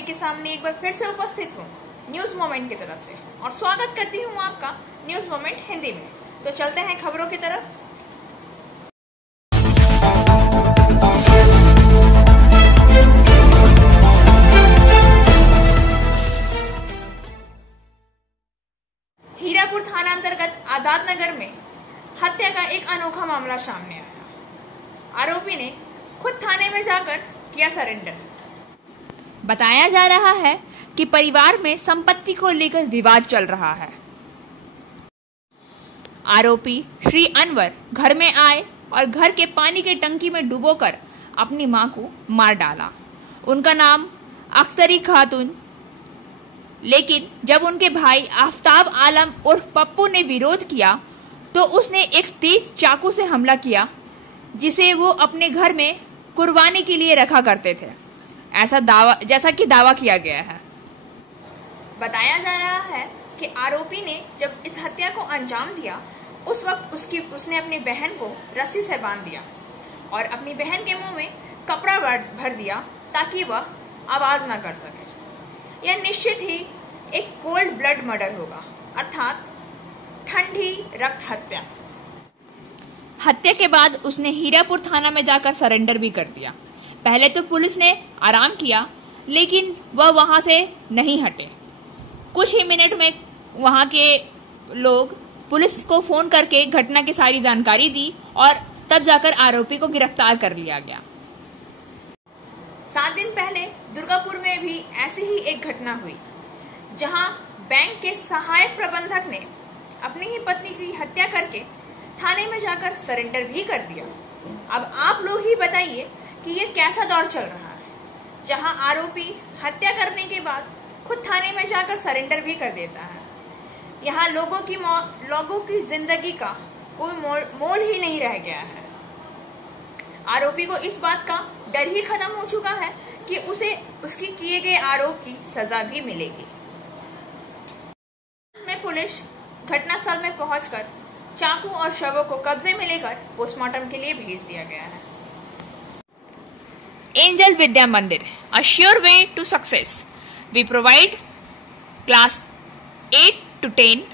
सभी के सामने एक बार फिर से उपस्थित हूँ न्यूज मोमेंट की तरफ से और स्वागत करती हूँ आपका न्यूज मोमेंट हिंदी में। तो चलते हैं खबरों की तरफ। हीरापुर थाना अंतर्गत आजाद नगर में हत्या का एक अनोखा मामला सामने आया। आरोपी ने खुद थाने में जाकर किया सरेंडर। बताया जा रहा है कि परिवार में संपत्ति को लेकर विवाद चल रहा है। आरोपी श्री अनवर घर में आए और घर के पानी के टंकी में डुबोकर अपनी मां को मार डाला। उनका नाम अख्तरी खातून, लेकिन जब उनके भाई आफ्ताब आलम उर्फ पप्पू ने विरोध किया तो उसने एक तेज चाकू से हमला किया, जिसे वो अपने घर में कुर्बानी के लिए रखा करते थे, जैसा कि दावा किया गया है। बताया जा रहा है कि आरोपी ने जब इस हत्या को अंजाम दिया उस वक्त उसने अपनी बहन को रस्सी से बांध दिया और अपनी बहन के मुंह में कपड़ा भर दिया ताकि वह आवाज ना कर सके। यह निश्चित ही एक कोल्ड ब्लड मर्डर होगा, अर्थात ठंडी रक्त हत्या। हत्या के बाद उसने हीरापुर थाना में जाकर सरेंडर भी कर दिया। पहले तो पुलिस ने आराम किया, लेकिन वह वहां से नहीं हटे। कुछ ही मिनट में वहां के लोग पुलिस को फोन करके घटना की सारी जानकारी दी और तब जाकर आरोपी को गिरफ्तार कर लिया गया। 7 दिन पहले दुर्गापुर में भी ऐसी ही एक घटना हुई, जहां बैंक के सहायक प्रबंधक ने अपनी ही पत्नी की हत्या करके थाने में जाकर सरेंडर भी कर दिया। अब आप लोग ही बताइए कि ये कैसा दौर चल रहा है, जहां आरोपी हत्या करने के बाद खुद थाने में जाकर सरेंडर भी कर देता है। यहाँ लोगों की जिंदगी का कोई मोल ही नहीं रह गया है। आरोपी को इस बात का डर ही खत्म हो चुका है कि उसे उसके किए गए आरोप की सजा भी मिलेगी। में पुलिस घटनास्थल में पहुंचकर चाकू और शवों को कब्जे में लेकर पोस्टमार्टम के लिए भेज दिया गया है। एंजल विद्या मंदिर, a sure way to success. We provide class 8 to 10,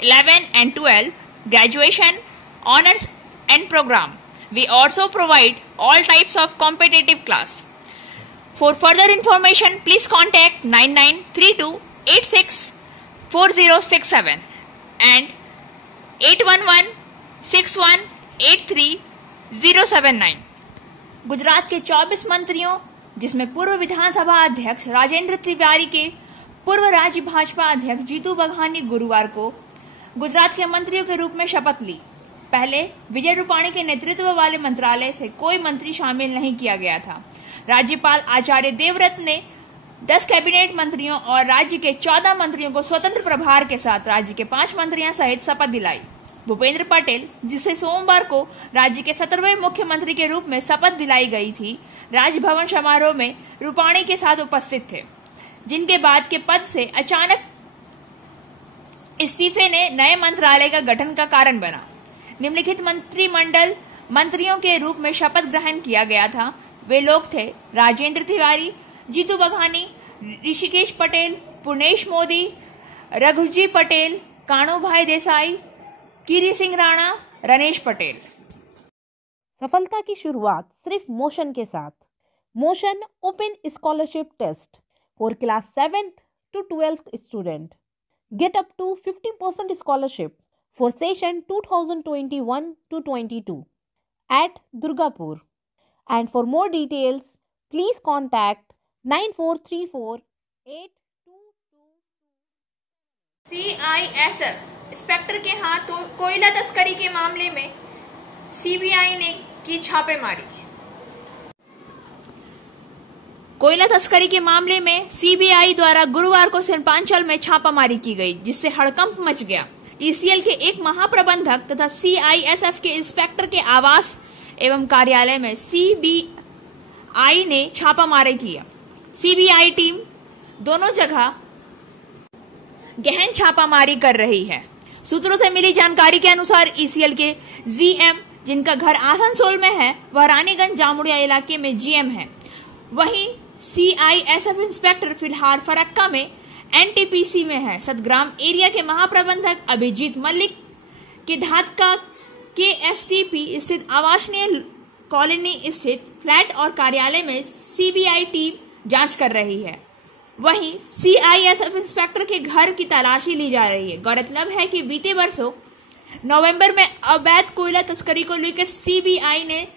11 and 12 graduation, honors and program. We also provide all types of competitive class. For further information, please contact 9932864067 and 8116183079। Gujarat के 24 मंत्रियों, जिसमें पूर्व विधानसभा अध्यक्ष राजेंद्र तिवारी के पूर्व राज्य भाजपा अध्यक्ष जीतू बघानी गुरुवार को गुजरात के मंत्रियों के रूप में शपथ ली। पहले विजय रूपाणी के नेतृत्व वाले मंत्रालय से कोई मंत्री शामिल नहीं किया गया था। राज्यपाल आचार्य देवव्रत ने 10 कैबिनेट मंत्रियों और राज्य के 14 मंत्रियों को स्वतंत्र प्रभार के साथ राज्य के 5 मंत्रियों सहित शपथ दिलाई। भूपेंद्र पटेल, जिसे सोमवार को राज्य के 17वें मुख्यमंत्री के रूप में शपथ दिलाई गई थी, राजभवन समारोह में रूपाणी के साथ उपस्थित थे, जिनके बाद के पद से अचानक इस्तीफे ने नए मंत्रालय का गठन का कारण बना। निम्नलिखित मंत्रिमंडल मंत्रियों के रूप में शपथ ग्रहण किया गया था। वे लोग थे राजेंद्र तिवारी, जीतू बघानी, ऋषिकेश पटेल, पूर्णेश मोदी, रघुजी पटेल, काणूभाई देसाई, कीरी सिंह राणा, रनेश पटेल। सफलता की शुरुआत सिर्फ मोशन के साथ। Motion open scholarship test for class 7th to 12th student. Get up to 50% scholarship for session 2021 to 22 at Durgapur. And for more details, please contact 94348222। CISF inspector के हाथ कोयला तस्करी के मामले में सीबीआई ने की छापेमारी। कोयला तस्करी के मामले में सीबीआई द्वारा गुरुवार को सिरपांचल में छापामारी की गई, जिससे हड़कंप मच गया। ईसीएल के एक महाप्रबंधक तथा सीआईएसएफ के इंस्पेक्टर के आवास एवं कार्यालय में सीबीआई ने छापामारी किया। सीबीआई टीम दोनों जगह गहन छापामारी कर रही है। सूत्रों से मिली जानकारी के अनुसार ईसीएल के जीएम, जिनका घर आसनसोल में है, वह रानीगंज जामुड़िया इलाके में जीएम है। वहीं CISF इंस्पेक्टर फिलहाल फरक्का में NTPC में है। सतग्राम एरिया के महाप्रबंधक अभिजीत मलिक के धातका के STP स्थित आवासीय कॉलोनी स्थित फ्लैट और कार्यालय में CBI टीम जांच कर रही है। वहीं CISF इंस्पेक्टर के घर की तलाशी ली जा रही है। गौरतलब है कि बीते वर्षों नवंबर में अवैध कोयला तस्करी को लेकर CBI ने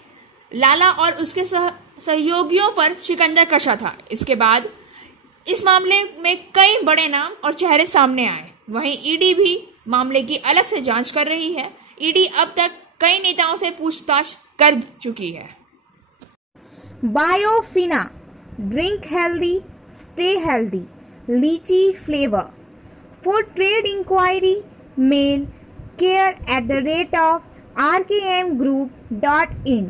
लाला और उसके सहयोगियों पर शिकंजा कसा था। इसके बाद इस मामले में कई बड़े नाम और चेहरे सामने आए। वहीं ED भी मामले की अलग से जांच कर रही है। ED अब तक कई नेताओं से पूछताछ कर चुकी है। Biofina, drink healthy, stay healthy, lychee flavour. For trade inquiry mail care@rkmgroup.in.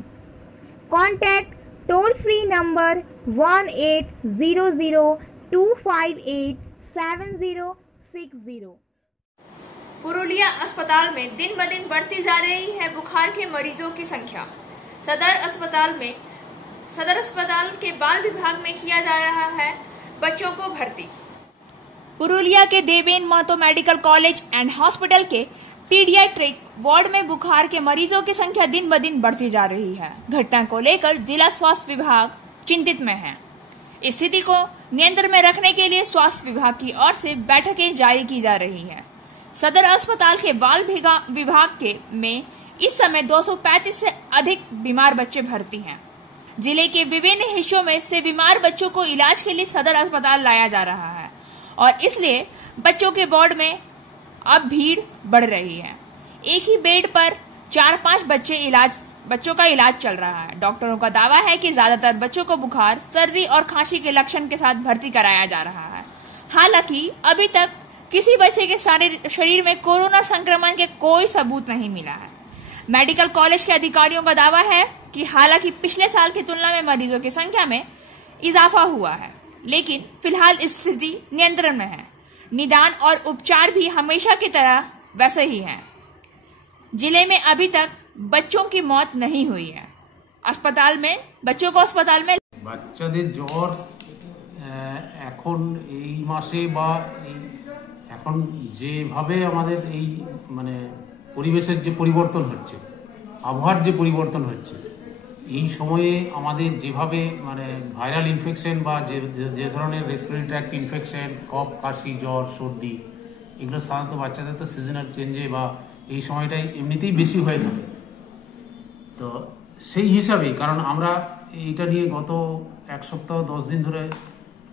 Contact toll free number 1800-258-7060. Purulia अस्पताल में दिन ब दिन बढ़ती जा रही है बुखार के मरीजों की संख्या। सदर अस्पताल के बाल विभाग में किया जा रहा है बच्चों को भर्ती। पुरुलिया के Deben Mahato medical college and hospital के पीडियाट्रिक वार्ड में बुखार के मरीजों की संख्या दिन ब दिन बढ़ती जा रही है। घटना को लेकर जिला स्वास्थ्य विभाग चिंतित में है। स्थिति को नियंत्रण में रखने के लिए स्वास्थ्य विभाग की ओर से बैठकें जारी की जा रही है। सदर अस्पताल के बाल विभाग में इस समय 235 से अधिक बीमार बच्चे भर्ती हैं। जिले के विभिन्न हिस्सों में से बीमार बच्चों को इलाज के लिए सदर अस्पताल लाया जा रहा है और इसलिए बच्चों के वार्ड में अब भीड़ बढ़ रही है। एक ही बेड पर 4-5 बच्चों का इलाज चल रहा है। डॉक्टरों का दावा है कि ज्यादातर बच्चों को बुखार, सर्दी और खांसी के लक्षण के साथ भर्ती कराया जा रहा है। हालांकि अभी तक किसी बच्चे के शरीर में कोरोना संक्रमण के कोई सबूत नहीं मिला है। मेडिकल कॉलेज के अधिकारियों का दावा है कि हालांकि पिछले साल की तुलना में मरीजों की संख्या में इजाफा हुआ है, लेकिन फिलहाल स्थिति नियंत्रण में है। निदान और उपचार भी हमेशा की तरह वैसे ही है। जिले में अभी तक बच्चों की मौत नहीं हुई है। बच्चों को अस्पताल में বাচ্চাদের জ্বর এখন এই মাসে বা এখন যেভাবে আমাদের এই মানে পরিবেশের যে পরিবর্তন হচ্ছে, আবহাওয়ার যে পরিবর্তন হচ্ছে, এই সময়ে আমাদের যেভাবে মানে ভাইরাল ইনফেকশন বা যে ধরনের রেসপিরেটরি ট্র্যাক্ট ইনফেকশন, কফ, কাশি, জ্বর, সর্দি, এগুলো সাধারণত বাচ্চাদের তো সিজনাল চেঞ্জে বা এই সময়টাই এমনিতেই বেশি হয়ে থাকে। তো সেই হিসাবে কারণ আমরা এইটা নিয়ে গত এক সপ্তাহ 10 দিন ধরে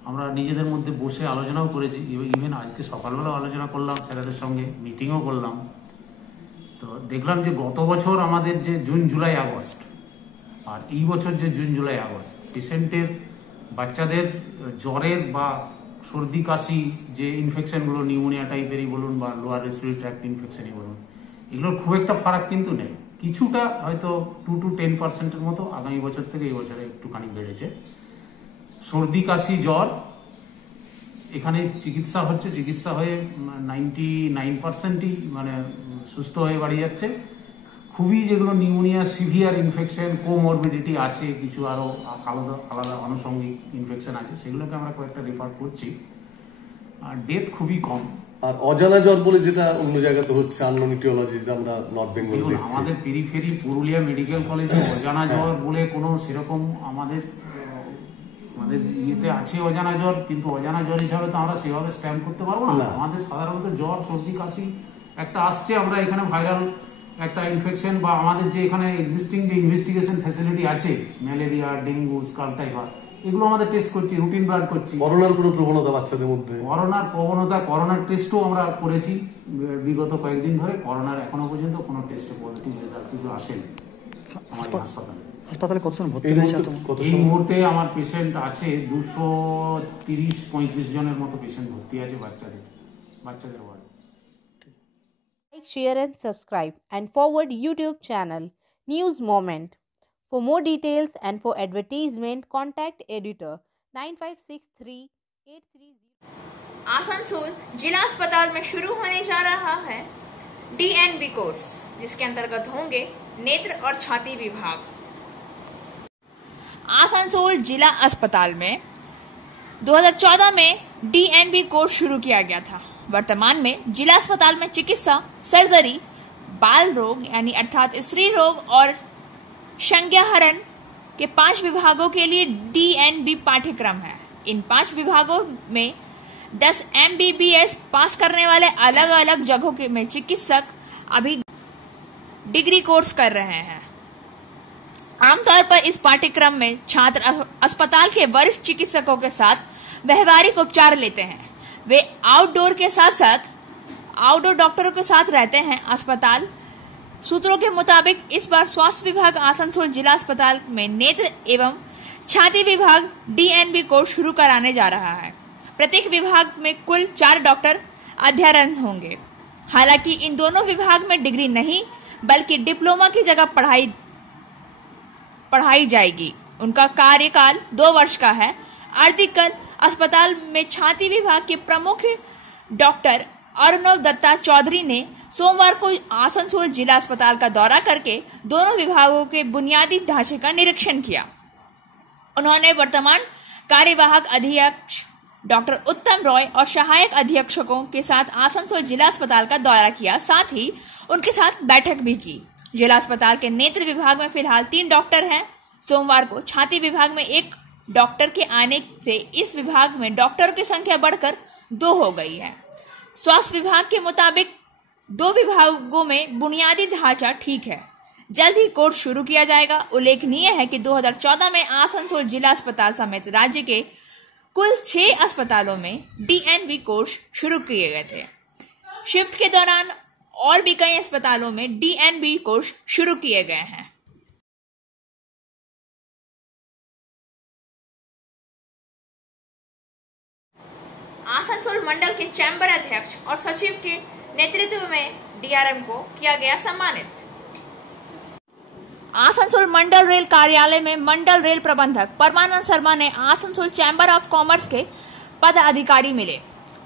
আমরা নিজেদের মধ্যে বসে আলোচনাও করেছি। ইভেন আজকে সকালবেলাও আলোচনা করলাম, স্যারেদের সঙ্গে মিটিংও করলাম। তো দেখলাম যে গত বছর আমাদের যে জুন, জুলাই, আগস্ট আর এই বছর যে জুন, জুলাই, আগস্ট পেশেন্টের বাচ্চাদের জ্বরের বা সর্দি কাশি যে ইনফেকশনগুলো নিউমোনিয়া টাইপেরই বলুন বা লোয়ার রেসপিরেটরি ট্র্যাক্ট ইনফেকশনই বলুন, এগুলোর খুব একটা ফারাক কিন্তু নেই। কিছুটা হয়তো 2-10% মতো আগামী বছর থেকে এই বছরে একটুখানি বেড়েছে। সর্দি কাশি জ্বর এখানে চিকিৎসা হয়ে 99%ই মানে সুস্থ হয়ে বাড়ি যাচ্ছে। খুবই যেগুলো নিউমোনিয়া সিভিয়ার ইনফেকশন, কোমরবিডিটি আছে, কিছু আরো আলাদা আনুষঙ্গিক ইনফেকশন আছে, সেগুলোকে আমরা কয়েকটা রেফার করছি। আর ডেথ খুবই কম। আর অজানা জ্বর বলে যেটা অন্য জায়গাতে হচ্ছে আননোন ইটিওলজি, আমরা নর্থ বেঙ্গল দেখছি। আমাদের পেরিফেরি পুরুলিয়া মেডিকেল কলেজে অজানা জ্বর বলে কোনো সেরকম আমাদের ইয়েতে আছে অজানা জ্বর, কিন্তু অজানা জ্বর হিসাবে তো আমরা সেভাবে স্ট্যাম্প করতে পারবো না। আমাদের সাধারণত জ্বর, সর্দি, কাশি একটা আসছে, আমরা এখানে ভাইরাল একটা ইনফেকশন বা আমাদের যে এখানে এক্সিস্টিং যে ইনভেস্টিগেশন ফ্যাসিলিটি আছে, ম্যালেরিয়া, ডেঙ্গু, স্কাল টাইফাস, এগুলো আমাদের টেস্ট করছি, রুটিন ব্লাড করছি। করোনার কোনো প্রবণতা বাচ্চাদের মধ্যে? করোনার টেস্টও আমরা করেছি বিগত কয়েকদিন ধরে। করোনার এখনো পর্যন্ত কোনো টেস্টে পজিটিভ রেজাল্ট কিছু আসেনি হাসপাতালে। কতজন ভর্তি হয়েছে এই মুহূর্তে? আমার পেশেন্ট আছে 230-35 জনের মতো পেশেন্ট ভর্তি আছে বাচ্চাদের ওয়ার্ডে। Like, share and subscribe and forward YouTube channel News Moment. For more details and for advertisement, contact editor 9563-830. Asansol जिला अस्पताल में शुरू होने जा रहा है DNB कोर्स, जिसके अंतर्गत होंगे नेत्र और छाती विभाग। आसनसोल जिला अस्पताल में 2014 में DNB कोर्स शुरू किया गया था। वर्तमान में जिला अस्पताल में चिकित्सा, सर्जरी, बाल रोग यानी अर्थात स्त्री रोग और संज्ञाहरण के 5 विभागों के लिए DNB पाठ्यक्रम है। इन 5 विभागों में 10 MBBS पास करने वाले अलग अलग जगहों के में चिकित्सक अभी डिग्री कोर्स कर रहे हैं। आमतौर पर इस पाठ्यक्रम में छात्र अस्पताल के वरिष्ठ चिकित्सकों के साथ व्यवहारिक उपचार लेते हैं। वे आउटडोर के साथ साथ आउटडोर डॉक्टरों के साथ रहते हैं। अस्पताल सूत्रों के मुताबिक इस बार स्वास्थ्य विभाग आसनसोल जिला अस्पताल में नेत्र एवं छाती विभाग DNB कोर्स शुरू कराने जा रहा है। प्रत्येक विभाग में कुल 4 डॉक्टर अध्ययनरत होंगे। हालांकि इन दोनों विभाग में डिग्री नहीं बल्कि डिप्लोमा की जगह पढ़ाई जाएगी। उनका कार्यकाल 2 वर्ष का है। आर्थिकल अस्पताल में छाती विभाग के प्रमुख डॉक्टर अर्णव दत्ता चौधरी ने सोमवार को आसनसोल जिला अस्पताल का दौरा करके दोनों विभागों के बुनियादी ढांचे का निरीक्षण किया। उन्होंने वर्तमान कार्यवाहक अधीक्षक डॉक्टर उत्तम रॉय और सहायक अधीक्षकों के साथ आसनसोल जिला अस्पताल का दौरा किया, साथ ही उनके साथ बैठक भी की। जिला अस्पताल के नेत्र विभाग में फिलहाल 3 डॉक्टर हैं। सोमवार को छाती विभाग में 1 डॉक्टर के आने से इस विभाग में डॉक्टरों की संख्या बढ़कर 2 हो गई है। स्वास्थ्य विभाग के मुताबिक 2 विभागों में बुनियादी ढांचा ठीक है। जल्द ही कोर्स शुरू किया जाएगा। उल्लेखनीय है कि 2014 में आसनसोल जिला अस्पताल समेत राज्य के कुल 6 अस्पतालों में DNB कोर्स शुरू किए गए थे। शिफ्ट के दौरान और भी कई अस्पतालों में DNB कोर्स शुरू किए गए हैं। आसनसोल मंडल के चैम्बर अध्यक्ष और सचिव के नेतृत्व में DRM को किया गया सम्मानित। आसनसोल मंडल रेल कार्यालय में मंडल रेल प्रबंधक परमानंद शर्मा ने आसनसोल चैम्बर ऑफ कॉमर्स के पदाधिकारी मिले।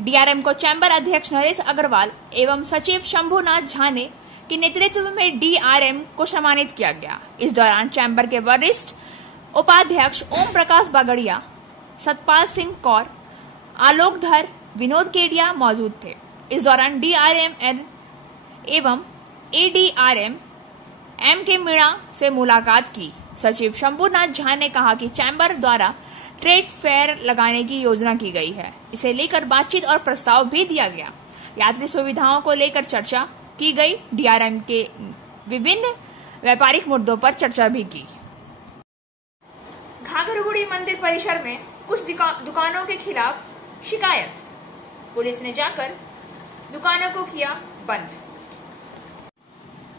DRM को चैम्बर अध्यक्ष नरेश अग्रवाल एवं सचिव शंभुनाथ झा ने के नेतृत्व में DRM को सम्मानित किया गया। इस दौरान चैम्बर के वरिष्ठ उपाध्यक्ष ओम प्रकाश बागड़िया, सतपाल सिंह कौर, आलोक धर, विनोद केडिया मौजूद थे। इस दौरान DRM एवं ADRM MK मीणा से मुलाकात की। सचिव शंभुनाथ झा ने कहा कि चैम्बर द्वारा ट्रेड फेयर लगाने की योजना की गई है। इसे लेकर बातचीत और प्रस्ताव भी दिया गया। यात्री सुविधाओं को लेकर चर्चा की गई। DRM के विभिन्न व्यापारिक मुद्दों पर चर्चा भी की। घाघरबुड़ी मंदिर परिसर में कुछ दुकानों के खिलाफ शिकायत। पुलिस ने जाकर दुकानों को किया बंद।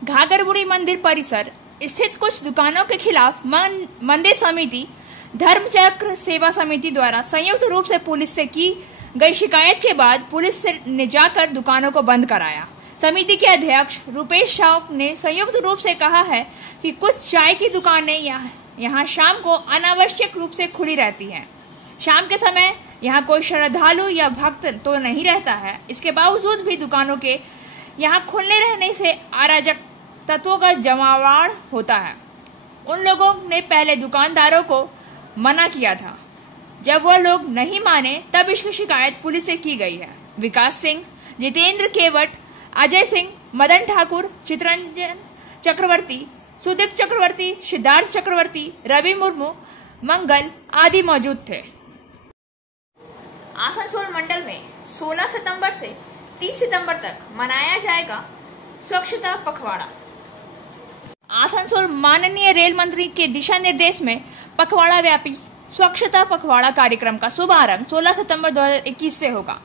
घाघरबुड़ी मंदिर परिसर स्थित कुछ दुकानों के खिलाफ मंदिर समिति धर्मचक्र सेवा समिति द्वारा संयुक्त रूप से पुलिस से की गई शिकायत के बाद पुलिस ने जाकर दुकानों को बंद कराया। समिति के अध्यक्ष रूपेश शाह ने संयुक्त रूप से कहा है कि कुछ चाय की दुकानें यहाँ शाम को अनावश्यक रूप से खुली रहती हैं। शाम के समय यहाँ कोई श्रद्धालु या भक्त तो नहीं रहता है। इसके बावजूद भी दुकानों के यहाँ खुले रहने से अराजक तत्वों का जमावड़ा होता है। उन लोगों ने पहले दुकानदारों को मना किया था। जब वह लोग नहीं माने तब इसकी शिकायत पुलिस से की गई है। विकास सिंह, जितेंद्र केवट, अजय सिंह, मदन ठाकुर, चित्रंजन चक्रवर्ती, सुदीप चक्रवर्ती, सिद्धार्थ चक्रवर्ती, रवि मुर्मू, मंगल आदि मौजूद थे। आसनसोल मंडल में 16 सितंबर से 30 सितंबर तक मनाया जाएगा स्वच्छता पखवाड़ा। आसनसोल माननीय रेल मंत्री के दिशा निर्देश में पखवाड़ा व्यापी स्वच्छता पखवाड़ा कार्यक्रम का शुभारंभ 16 सितंबर 2021 से होगा।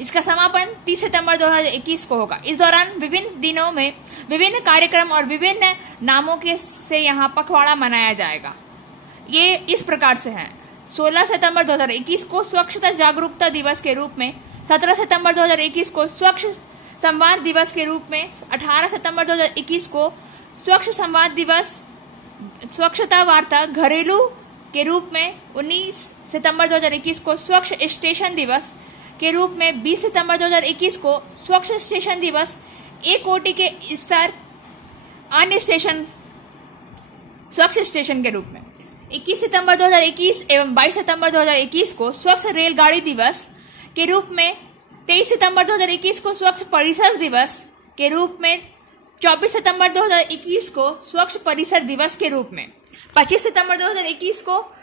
इसका समापन 30 सितंबर 2021 को होगा। इस दौरान विभिन्न दिनों में विभिन्न कार्यक्रम और विभिन्न नामों के से यहाँ पखवाड़ा मनाया जाएगा। ये इस प्रकार से हैं। 16 सितंबर 2021 को स्वच्छता जागरूकता दिवस के रूप में, 17 सितंबर 2021 को स्वच्छ संवाद दिवस के रूप में, 18 सितंबर 2021 को स्वच्छ संवाद दिवस, स्वच्छता वार्ता घरेलू के रूप में, 19 सितंबर 2021 को स्वच्छ स्टेशन दिवस के रूप में, 20 सितंबर 2021 को स्वच्छ स्टेशन दिवस, 1 कोटि के स्तर अन्य स्टेशन स्वच्छ स्टेशन के रूप में। 21 सितंबर 2021 एवं 22 सितंबर 2021 को स्वच्छ रेलगाड़ी दिवस के रूप में, 23 सितंबर 2021 को स्वच्छ परिसर दिवस के रूप में, 24 सितंबर 2021 को स्वच्छ परिसर दिवस के रूप में, 25 सितंबर 2021 को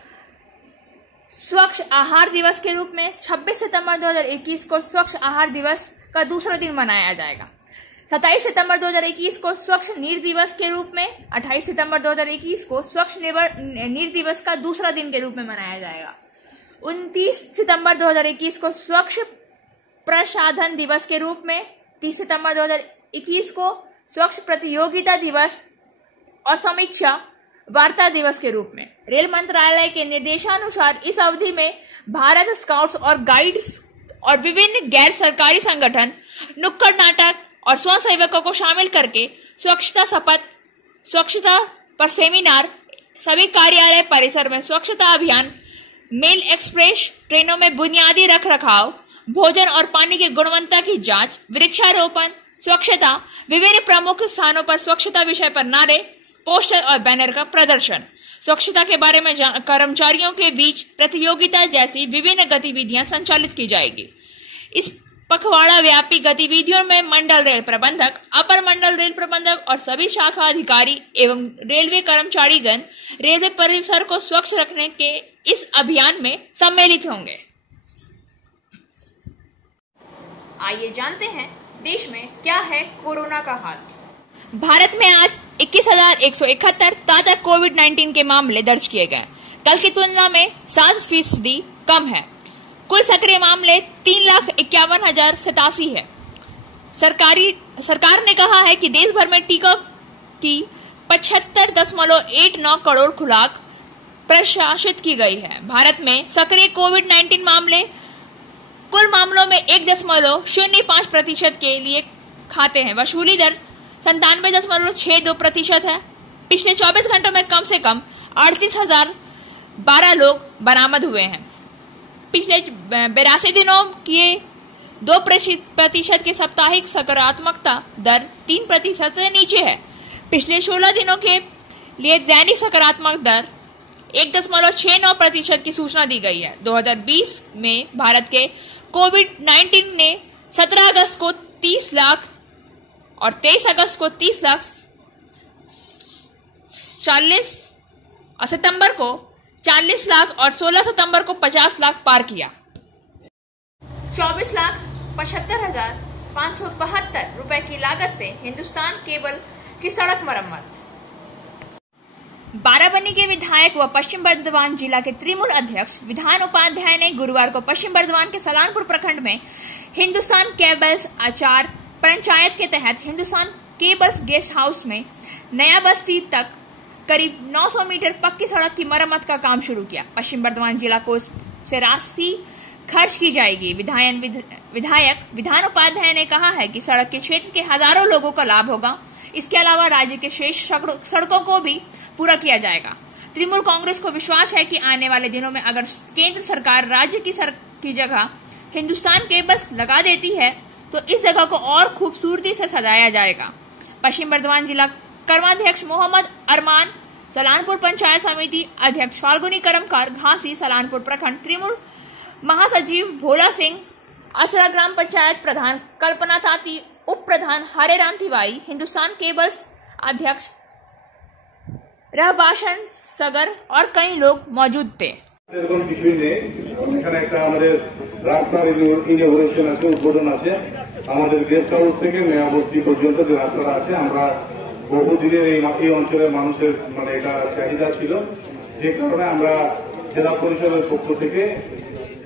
स्वच्छ आहार दिवस के रूप में, 26 सितंबर 2021 को स्वच्छ आहार दिवस का दूसरा दिन मनाया जाएगा, 27 सितंबर 2021 को स्वच्छ नीर दिवस के रूप में, 28 सितंबर 2021 को स्वच्छ नीर दिवस का दूसरा दिन के रूप में मनाया जाएगा, 29 सितंबर 2021 को स्वच्छ प्रसाधन दिवस के रूप में, 30 सितंबर 2021 को स्वच्छ प्रतियोगिता दिवस और समीक्षा वार्ता दिवस के रूप में। रेल मंत्रालय के निर्देशानुसार इस अवधि में भारत स्काउट्स और गाइड्स और विभिन्न गैर सरकारी संगठन नुक्कड़ नाटक और स्वयंसेवकों को शामिल करके स्वच्छता शपथ, स्वच्छता पर सेमिनार, सभी कार्यालय परिसर में स्वच्छता अभियान, मेल एक्सप्रेस ट्रेनों में बुनियादी रखरखाव, भोजन और पानी की गुणवत्ता की जांच, वृक्षारोपण, स्वच्छता, विभिन्न प्रमुख स्थानों पर स्वच्छता विषय पर नारे, पोस्टर और बैनर का प्रदर्शन, स्वच्छता के बारे में कर्मचारियों के बीच प्रतियोगिता जैसी विभिन्न गतिविधियां संचालित की जाएगी। इस पखवाड़ा व्यापी गतिविधियों में मंडल रेल प्रबंधक, अपर मंडल रेल प्रबंधक और सभी शाखा अधिकारी एवं रेलवे कर्मचारीगण रेलवे परिसर को स्वच्छ रखने के इस अभियान में सम्मिलित होंगे। आइए जानते हैं देश में क्या है कोरोना का हाल। भारत में आज 21,171 ताजा कोविड-19 के मामले दर्ज किए गए, कल की तुलना में 7% कम है। कुल सक्रिय मामले 3,51,087 है। सरकार ने कहा है कि देश भर में टीका की 75.89 करोड़ खुराक प्रशासित की गई है। भारत में सक्रिय कोविड-19 मामले कुल मामलों में 1.05% के लिए खाते हैं। वसूली दर 97.62% है। पिछले 24 घंटों में कम से कम 38,012 लोग बरामद हुए हैं। पिछले 82 दिनों के 2% के साप्ताहिक सकारात्मकता दर 3% से नीचे है। पिछले 16 दिनों के लिए दैनिक सकारात्मक दर 1.69% की सूचना दी गई है। 2020 में भारत के कोविड-19 ने 17 अगस्त को 30 लाख और 23 अगस्त को 30 लाख 40 और सितंबर को 40 लाख और 16 सितंबर को 50 लाख पार किया। 24,75,572 रुपए की लागत से हिंदुस्तान केबल की सड़क मरम्मत। बाराबंकी के विधायक व पश्चिम बर्धमान जिला के तृणमूल अध्यक्ष विधान उपाध्याय ने गुरुवार को पश्चिम बर्धमान के सलानपुर प्रखंड में हिंदुस्तान केबल्स आचार पंचायत के तहत हिंदुस्तान केबल्स गेस्ट हाउस में नया बस्ती तक करीब 900 मीटर पक्की सड़क की मरम्मत का काम शुरू किया। पश्चिम बर्धमान जिला को से राशि खर्च की जाएगी। विधायक विधान उपाध्याय ने कहा है कि सड़क के क्षेत्र के हजारों लोगों का लाभ होगा। इसके अलावा राज्य के शेष सड़कों को भी पूरा किया जाएगा। तृणमूल कांग्रेस को विश्वास है कि आने वाले दिनों में अगर केंद्र सरकार राज्य की सड़क की जगह हिंदुस्तान केबल्स लगा देती है तो इस जगह को और खूबसूरती से सजाया जाएगा। पश्चिम बर्धमान जिला कर्माध्यक्ष मोहम्मद अरमान, सलानपुर पंचायत समिति अध्यक्ष फाल्गुनी करमकार घासी, सलानपुर प्रखंड तृणमूल महासचिव भोला सिंह, असरा ग्राम पंचायत प्रधान कल्पना ताती, उप प्रधान हरेराम तिवारी, हिंदुस्तान केबल्स अध्यक्ष रहबाशन सगर और कई लोग मौजूद थे। गेस्ट हाउस থেকে নয়া বস্তি পর্যন্ত যে রাস্তাটা আছে আমরা বহুদিনের এই অঞ্চলের মানুষের মানে এটা চাহিদা ছিল, যে কারণে আমরা জেলা পরিষদের পক্ষ থেকে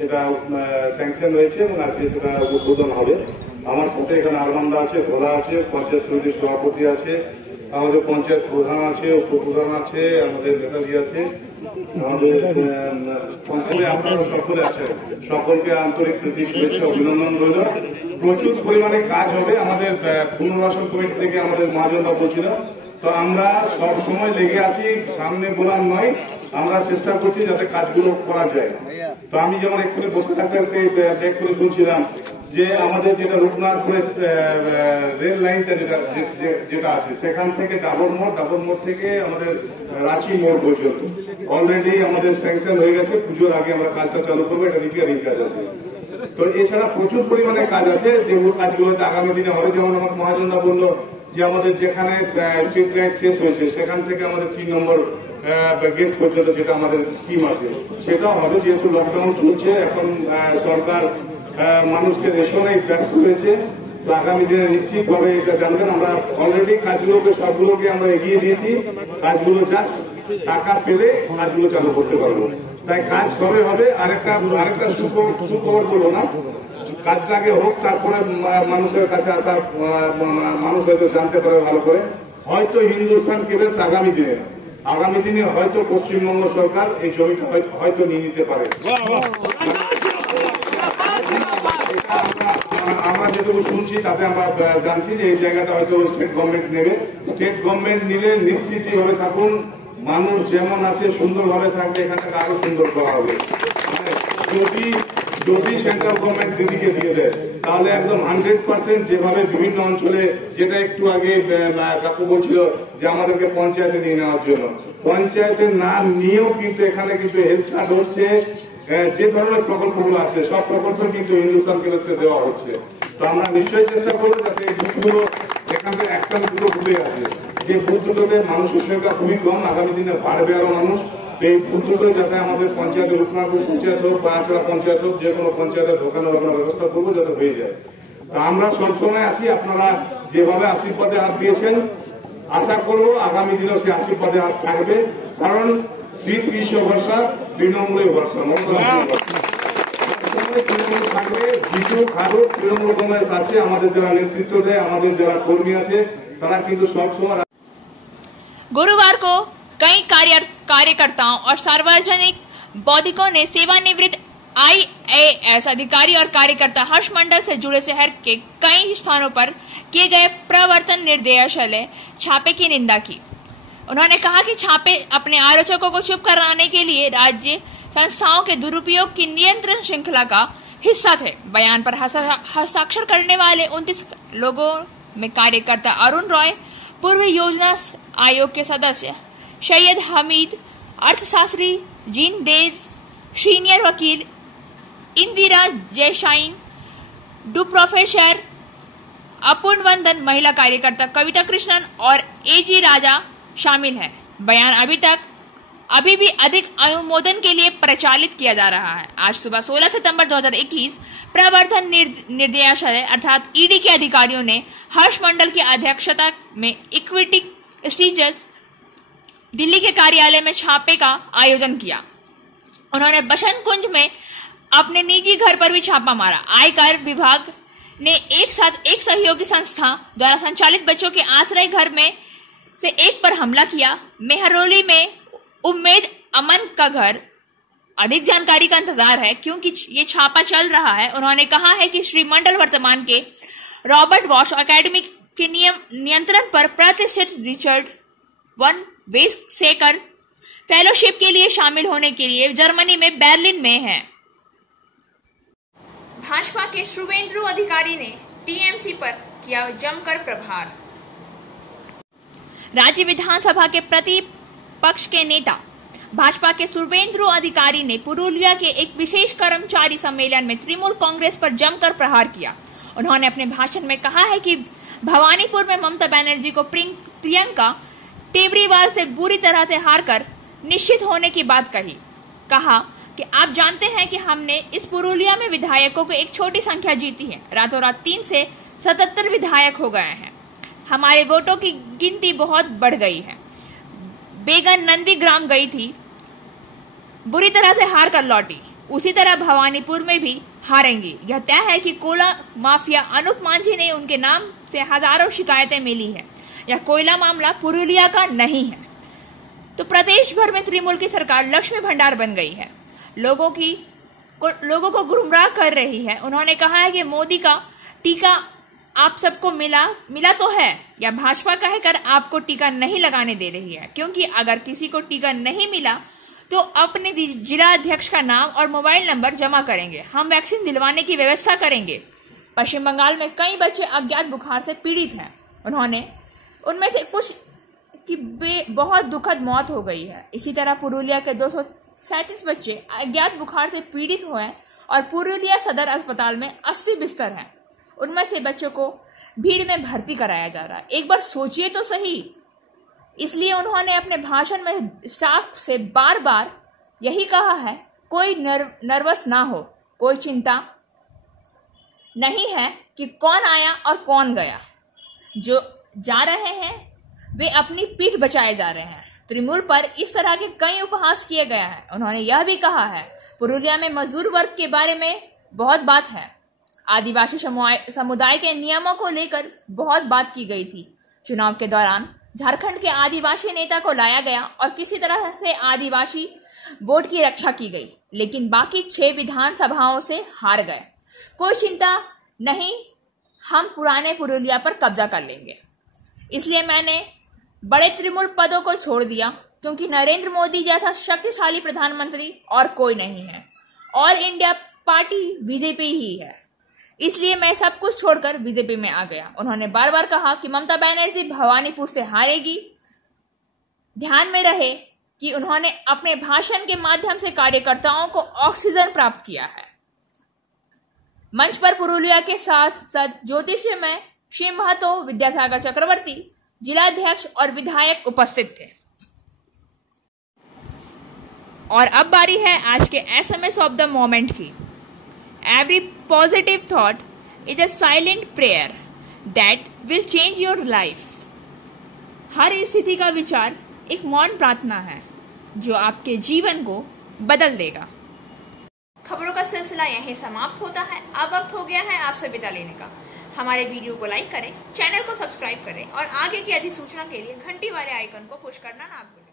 এটা স্যাংশন হয়েছে এবং আজকে সেটা উদ্বোধন হবে। আমার সাথে এখানে আরমান্দা আছে, ভোলা আছে, পঞ্চায়েত সমিতির সভাপতি আছে, আমাদের পঞ্চায়েত প্রধান আছে, উপপ্রধান আছে, আমাদের নেতাজি আছে, আমাদের আপনারা সকলে আছেন। সকলকে আন্তরিক প্রীতি শুভেচ্ছা অভিনন্দন রইল। প্রচুর পরিমাণে কাজ হবে। আমাদের পুনর্বাসন কমিটি থেকে আমাদের মহাজনরা বলছিল, তো আমরা সব সময় লেগে আছি, সামনে বলার নয়, আমরা চেষ্টা করছি যাতে কাজগুলো করা যায়। তো আমি যেমন এক্ষুনি বসে থাকতে ব্যাক করে শুনছিলাম যে আমাদের যেটা রূপনাথপুরে রেল লাইনটা যেটা আছে সেখান থেকে ডাবর মোড় থেকে আমাদের রাঁচি মোড় পর্যন্ত অলরেডি আমাদের স্যাংশন হয়ে গেছে। পুজোর আগে আমরা কাজটা চালু করবো, এটা রিপেয়ারিং কাজ আছে। তো এছাড়া প্রচুর পরিমাণে কাজ আছে যেগুলো কাজগুলোতে আগামী দিনে হবে। যেমন আমার মহাজনদা বললো যে আমাদের যেখানে স্ট্রিট লাইট শেষ হয়েছে সেখান থেকে আমাদের 3 নম্বর গেট পর্যন্ত যেটা আমাদের স্কিম আছে সেটাও হবে। যেহেতু লকডাউন চলছে এখন সরকার মানুষকে রেশনে ব্যস্ত হয়েছে, তো আগামী দিনে নিশ্চিতভাবে এটা জানবেন। আমরা অলরেডি কাজগুলোকে সবগুলোকে আমরা এগিয়ে দিয়েছি, কাজগুলো জাস্ট টাকা পেলে কাজগুলো চালু করতে পারবো। তাই কাজ সবে হবে। আরেকটা সুখবর বলো না, কাজটা আগে হোক, তারপরে মানুষের কাছে আসা, মানুষ হয়তো জানতে পারে ভালো করে। হয়তো হিন্দুস্তান কেবলস আগামী দিনে হয়তো পশ্চিমবঙ্গ সরকার এই জমিটা হয়তো নিয়ে নিতে পারে। আমরা যেটুকু শুনছি তাতে আমরা জানছি যে এই জায়গাটা হয়তো স্টেট গভর্নমেন্ট নেবে। স্টেট গভর্নমেন্ট নিলে নিশ্চিতভাবে থাকুন, মানুষ যেমন আছে সুন্দরভাবে থাকবে, এখানটাকে আরো সুন্দর করা হবে। যদি সেন্ট্রাল গভর্নমেন্ট দিদিকে দিয়ে দেয় তাহলে একদম 100% যেভাবে বিভিন্ন অঞ্চলে, যেটা একটু আগে কাকু বলছিল যে আমাদেরকে পঞ্চায়েতে নিয়ে নেওয়ার জন্য, পঞ্চায়েতে না নিয়েও কিন্তু এখানে কিন্তু হেলথ কার্ড হচ্ছে, যে ধরনের প্রকল্পগুলো আছে সব প্রকল্প কিন্তু হিন্দুস্তান কেবলসকে দেওয়া হচ্ছে। তো আমরা নিশ্চয়ই চেষ্টা করবো যাতে এই বুথগুলো, এখানে একটা দুটো বুথে আছে যে বুথগুলোতে মানুষের সংখ্যা খুবই কম, আগামী দিনে বাড়বে আরো মানুষ। এই বুথগুলো যাতে আমাদের পঞ্চায়েত, রূপনাথপুর পঞ্চায়েত হোক বা আচড়া পঞ্চায়েত হোক, যে কোনো পঞ্চায়েতের ঢোকানোর আপনার ব্যবস্থা করবো যাতে হয়ে যায়। তা আমরা সবসময় আছি, আপনারা যেভাবে আশীর্বাদে হাত দিয়েছেন আশা করবো আগামী দিনেও সেই আশীর্বাদে হাত থাকবে। কারণ শ্রী বিশ্ব ভরসা, তৃণমূলের ভরসা, তৃণমূল থাকবে, জিতু খারুক, তৃণমূল কংগ্রেস আছে, আমাদের যারা নেতৃত্ব দেয়, আমাদের যারা কর্মী আছে তারা কিন্তু সবসময়। गुरुवार को कई कार्यकर्ताओं और सार्वजनिक बौद्धिकों ने सेवानिवृत्त IAS अधिकारी और कार्यकर्ता हर्ष मंडल से जुड़े शहर के कई स्थानों पर किए गए प्रवर्तन निर्देशालय छापे की निंदा की। उन्होंने कहा कि छापे अपने आलोचकों को चुप कराने के लिए राज्य संस्थाओं के दुरुपयोग की नियंत्रण श्रृंखला का हिस्सा थे। बयान पर हस्ताक्षर करने वाले 29 लोगों में कार्यकर्ता अरुण रॉय, पूर्व योजना आयोग के सदस्य सैयद हमीद, अर्थशास्त्री जीन देव, सीनियर वकील इंदिरा जयशाइन, डू प्रोफेसर अपूर्ण वंदन, महिला कार्यकर्ता कविता कृष्णन और AG राजा शामिल है। बयान अभी भी अधिक अनुमोदन के लिए प्रचालित किया जा रहा है। आज सुबह 16 सितंबर 2021 प्रवर्तन निर्देशालय अर्थात ED के अधिकारियों ने हर्ष मंडल की अध्यक्षता में इक्विटी स्टीजस दिल्ली के कार्यालय में छापे का आयोजन किया। उन्होंने बसंत कुंज में अपने निजी घर पर भी छापा मारा। आयकर विभाग ने एक साथ एक सहयोगी संस्था द्वारा संचालित बच्चों के आश्रय घर में से एक पर हमला किया। मेहरौली में उम्मेद अमन का घर, अधिक जानकारी का इंतजार है क्योंकि ये छापा चल रहा है। उन्होंने कहा है कि श्री मंडल वर्तमान के रॉबर्ट वॉश एकेडमी के नियंत्रण पर प्रतिष्ठित रिचर्ड वन वेस्टसेकर फेलोशिप के लिए शामिल होने के लिए जर्मनी में बर्लिन में है। भाजपा के शुभेंदु अधिकारी ने टीएमसी पर किया जमकर प्रहार। राज्य विधानसभा के प्रतिपक्ष के नेता भाजपा के शुभेंदु अधिकारी ने पुरुलिया के एक विशेष कर्मचारी सम्मेलन में तृणमूल कांग्रेस पर जमकर प्रहार किया। उन्होंने अपने भाषण में कहा है कि भवानीपुर में ममता बनर्जी को प्रियंका टेबरीवाल से बुरी तरह से हारकर निश्चित होने की बात कही। कहा कि आप जानते हैं कि हमने इस पुरुलिया में विधायकों को एक छोटी संख्या जीती है। रातों रात 3 से 77 विधायक हो गए हैं। हमारे वोटों की गिनती बहुत बढ़ गई है। बेगन नंदीग्राम गई थी, बुरी तरह से हार कर लौटी। उसी तरह भवानीपुर में भी हारेंगी। यह तय है कि कोयला माफिया अनूप मांझी ने उनके नाम से हजारों शिकायतें मिली है। यह कोयला मामला पुरुलिया का नहीं है। तो प्रदेश भर में तृणमूल की सरकार लक्ष्मी भंडार बन गई है, लोगों को गुमराह कर रही है। उन्होंने कहा है कि मोदी का टीका आप सबको मिला तो है, या भाजपा कहकर आपको टीका नहीं लगाने दे रही है, क्योंकि अगर किसी को टीका नहीं मिला तो अपने जिला अध्यक्ष का नाम और मोबाइल नंबर जमा करेंगे। हम वैक्सीन दिलवाने की व्यवस्था करेंगे। पश्चिम बंगाल में कई बच्चे अज्ञात बुखार से पीड़ित हैं। उनमें से कुछ की बहुत दुखद मौत हो गई है। इसी तरह पुरुलिया के 237 बच्चे अज्ञात बुखार से पीड़ित हुए और पुरुलिया सदर अस्पताल में 80 बिस्तर हैं। उनमें से बच्चों को भीड़ में भर्ती कराया जा रहा है। एक बार सोचिए तो सही। इसलिए उन्होंने अपने भाषण में स्टाफ से बार बार यही कहा है, कोई नर्वस ना हो, कोई चिंता नहीं है कि कौन आया और कौन गया। जो जा रहे हैं वे अपनी पीठ बचाए जा रहे हैं। तृणमूल पर इस तरह के कई उपहास किए गए हैं। उन्होंने यह भी कहा है, पुरुलिया में मजदूर वर्ग के बारे में बहुत बात है। आदिवासी समुदाय के नियमों को लेकर बहुत बात की गई थी। चुनाव के दौरान झारखंड के आदिवासी नेता को लाया गया और किसी तरह से आदिवासी वोट की रक्षा की गई, लेकिन बाकी 6 विधानसभाओं से हार गए। कोई चिंता नहीं, हम पुराने पुरुलिया पर कब्जा कर लेंगे। इसलिए मैंने बड़े तृणमूल पदों को छोड़ दिया, क्योंकि नरेंद्र मोदी जैसा शक्तिशाली प्रधानमंत्री और कोई नहीं है। ऑल इंडिया पार्टी बीजेपी ही है। इसलिए मैं सब कुछ छोड़कर बीजेपी में आ गया। उन्होंने बार बार कहा कि ममता बनर्जी भवानीपुर से हारेगी। ध्यान में रहे कि उन्होंने अपने भाषण के माध्यम से कार्यकर्ताओं को ऑक्सीजन प्राप्त किया है। मंच पर पुरुलिया के साथ ज्योतिषी में श्री महतो, विद्यासागर चक्रवर्ती, जिलाध्यक्ष और विधायक उपस्थित थे। और अब बारी है आज के SMS ऑफ द मोमेंट की। Every positive thought is a silent prayer that will change your life. हर स्थिति का विचार एक मौन प्रार्थना है जो आपके जीवन को बदल देगा। खबरों का सिलसिला यहीं समाप्त होता है। अब वक्त हो गया है आपसे विदा लेने का। हमारे वीडियो को लाइक करें, चैनल को सब्सक्राइब करें और आगे की अधिसूचना के लिए घंटी वाले आइकन को पुश करना ना भूलें।